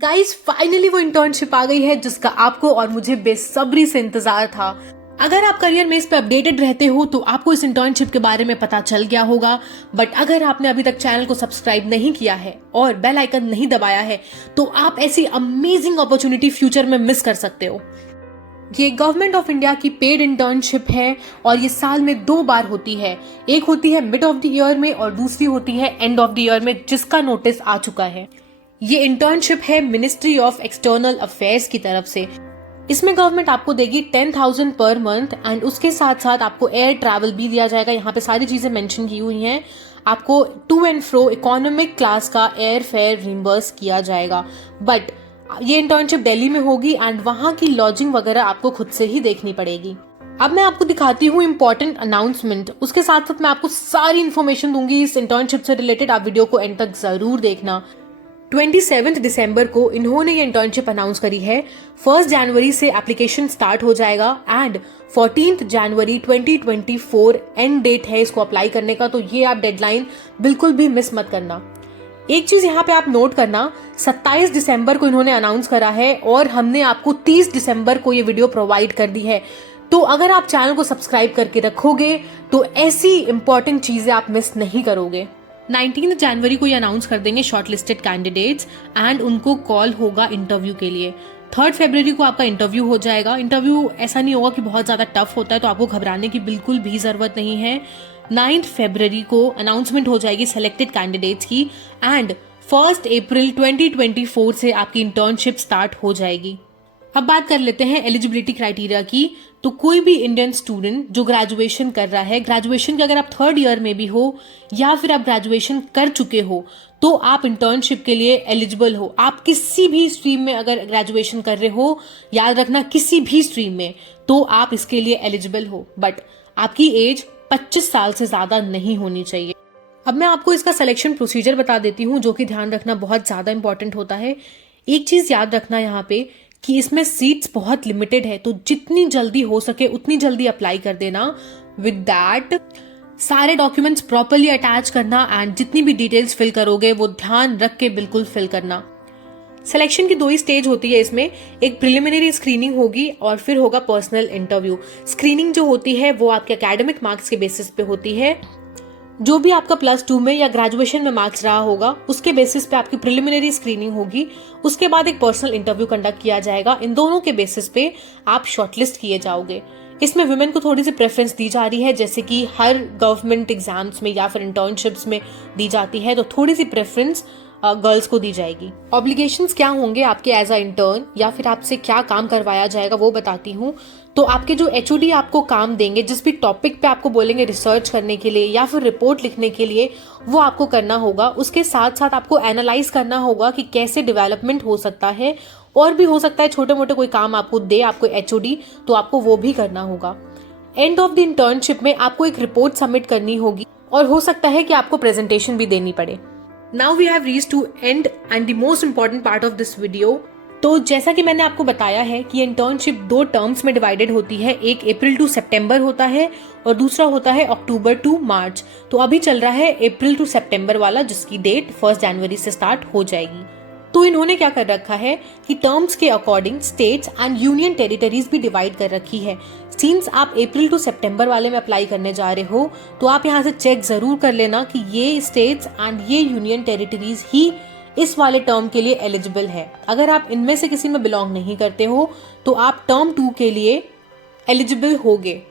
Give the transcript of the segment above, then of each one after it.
Guys finally वो internship आ गई है जिसका आपको और मुझे बेसब्री से इंतजार था। अगर आप करियर में इस पे अपडेटेड रहते हो तो आपको इस इंटर्नशिप के बारे में पता चल गया होगा, बट अगर आपने अभी तक चैनल को सब्सक्राइब नहीं किया है और बेल आइकन नहीं दबाया है तो आप ऐसी अमेजिंग अपॉर्चुनिटी फ्यूचर में मिस कर सकते हो। ये गवर्नमेंट ऑफ इंडिया की पेड इंटर्नशिप है और ये साल में 2 बार होती है। एक होती है मिड ऑफ द ईयर में और दूसरी होती है एंड ऑफ द ईयर में, जिसका नोटिस आ चुका है। ये इंटर्नशिप है मिनिस्ट्री ऑफ एक्सटर्नल अफेयर्स की तरफ से। इसमें गवर्नमेंट आपको देगी 10,000 पर मंथ एंड उसके साथ साथ आपको एयर ट्रैवल भी दिया जाएगा। यहाँ पे सारी चीजें मेंशन की हुई हैं। आपको to and fro economic class का एयर फेयर रिम्बर्स किया जाएगा। बट ये इंटर्नशिप दिल्ली में होगी एंड वहां की लॉजिंग वगैरह आपको खुद से ही देखनी पड़ेगी। अब मैं आपको दिखाती हूँ इंपॉर्टेंट अनाउंसमेंट। उसके साथ साथ मैं आपको सारी इन्फॉर्मेशन दूंगी इस इंटर्नशिप से रिलेटेड। आप वीडियो को एंड तक जरूर देखना। 27 दिसंबर को इन्होंने ये इंटर्नशिप अनाउंस करी है। 1 जनवरी से एप्लीकेशन स्टार्ट हो जाएगा एंड 14 जनवरी 2024 एंड डेट है इसको अप्लाई करने का। तो ये आप डेडलाइन बिल्कुल भी मिस मत करना। एक चीज यहाँ पे आप नोट करना, 27 दिसंबर को इन्होंने अनाउंस करा है और हमने आपको 30 दिसंबर को ये वीडियो प्रोवाइड कर दी है। तो अगर आप चैनल को सब्सक्राइब करके रखोगे तो ऐसी इंपॉर्टेंट चीजें आप मिस नहीं करोगे। 19 जनवरी को ये अनाउंस कर देंगे शॉर्टलिस्टेड कैंडिडेट्स एंड उनको कॉल होगा इंटरव्यू के लिए। 3 फरवरी को आपका इंटरव्यू हो जाएगा। इंटरव्यू ऐसा नहीं होगा कि बहुत ज्यादा टफ होता है, तो आपको घबराने की बिल्कुल भी जरूरत नहीं है। 9 फरवरी को अनाउंसमेंट हो जाएगी सेलेक्टेड कैंडिडेट्स की एंड 1 अप्रैल 2024 से आपकी इंटर्नशिप स्टार्ट हो जाएगी। अब बात कर लेते हैं एलिजिबिलिटी क्राइटेरिया की। तो कोई भी इंडियन स्टूडेंट जो ग्रेजुएशन कर रहा है, ग्रेजुएशन के अगर आप 3rd ईयर में भी हो या फिर आप ग्रेजुएशन कर चुके हो तो आप इंटर्नशिप के लिए एलिजिबल हो। आप किसी भी स्ट्रीम में अगर ग्रेजुएशन कर रहे हो, याद रखना किसी भी स्ट्रीम में, तो आप इसके लिए एलिजिबल हो। बट आपकी एज 25 साल से ज्यादा नहीं होनी चाहिए। अब मैं आपको इसका सिलेक्शन प्रोसीजर बता देती हूँ, जो कि ध्यान रखना बहुत ज्यादा इंपॉर्टेंट होता है। एक चीज याद रखना यहाँ पे कि इसमें सीट्स बहुत लिमिटेड है, तो जितनी जल्दी हो सके उतनी जल्दी अप्लाई कर देना। विद दैट सारे डॉक्यूमेंट्स प्रॉपर्ली अटैच करना एंड जितनी भी डिटेल्स फिल करोगे वो ध्यान रख के बिल्कुल फिल करना। सिलेक्शन की 2 ही स्टेज होती है इसमें। एक प्रिलिमिनरी स्क्रीनिंग होगी और फिर होगा पर्सनल इंटरव्यू। स्क्रीनिंग जो होती है वो आपके एकेडमिक मार्क्स के बेसिस पे होती है। जो भी आपका +2 में या ग्रेजुएशन में मार्क्स रहा होगा उसके बेसिस पे आपकी प्रिलिमिनरी स्क्रीनिंग होगी। उसके बाद एक पर्सनल इंटरव्यू कंडक्ट किया जाएगा। इन दोनों के बेसिस पे आप शॉर्टलिस्ट किए जाओगे। इसमें वुमेन को थोड़ी सी प्रेफरेंस दी जा रही है, जैसे कि हर गवर्नमेंट एग्जाम्स में या फिर इंटर्नशिप्स में दी जाती है, तो थोड़ी सी प्रेफरेंस गर्ल्स को दी जाएगी। ऑब्लिगेशंस क्या होंगे आपके एज अ इंटर्न या फिर आपसे क्या काम करवाया जाएगा वो बताती हूँ। तो आपके जो HOD आपको काम देंगे, जिस भी टॉपिक पे आपको बोलेंगे रिसर्च करने के लिए या फिर रिपोर्ट लिखने के लिए, वो आपको करना होगा। उसके साथ साथ आपको एनालाइज करना होगा कि कैसे डेवलपमेंट हो सकता है, और भी हो सकता है छोटे मोटे कोई काम आपको दे आपको HOD, तो आपको वो भी करना होगा। एंड ऑफ द इंटर्नशिप में आपको एक रिपोर्ट सबमिट करनी होगी और हो सकता है कि आपको प्रेजेंटेशन भी देनी पड़े। Now we have reached to end and the most important part of this video। तो जैसा कि मैंने आपको बताया है कि इंटर्नशिप 2 टर्म्स में डिवाइडेड होती है। एक अप्रैल टू सितंबर होता है और दूसरा होता है अक्टूबर टू मार्च। तो अभी चल रहा है अप्रैल टू सितंबर वाला, जिसकी डेट 1 जनवरी से स्टार्ट हो जाएगी। तो इन्होंने क्या कर रखा है कि टर्म्स के according states and union territories भी डिवाइड कर रखी है। सिंस आप अप्रैल टू सितंबर वाले में अप्लाई करने जा रहे हो तो आप यहाँ से चेक जरूर कर लेना कि ये स्टेट्स एंड ये यूनियन टेरिटरीज ही इस वाले टर्म के लिए एलिजिबल है। अगर आप इनमें से किसी में बिलोंग नहीं करते हो तो आप टर्म 2 के लिए एलिजिबल होगे।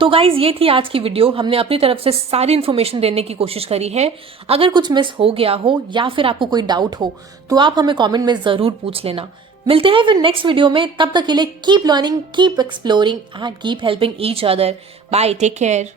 तो गाइज ये थी आज की वीडियो। हमने अपनी तरफ से सारी इन्फॉर्मेशन देने की कोशिश करी है। अगर कुछ मिस हो गया हो या फिर आपको कोई डाउट हो तो आप हमें कमेंट में जरूर पूछ लेना। मिलते हैं फिर नेक्स्ट वीडियो में। तब तक के लिए keep learning, keep exploring and keep helping each other. Bye, take care.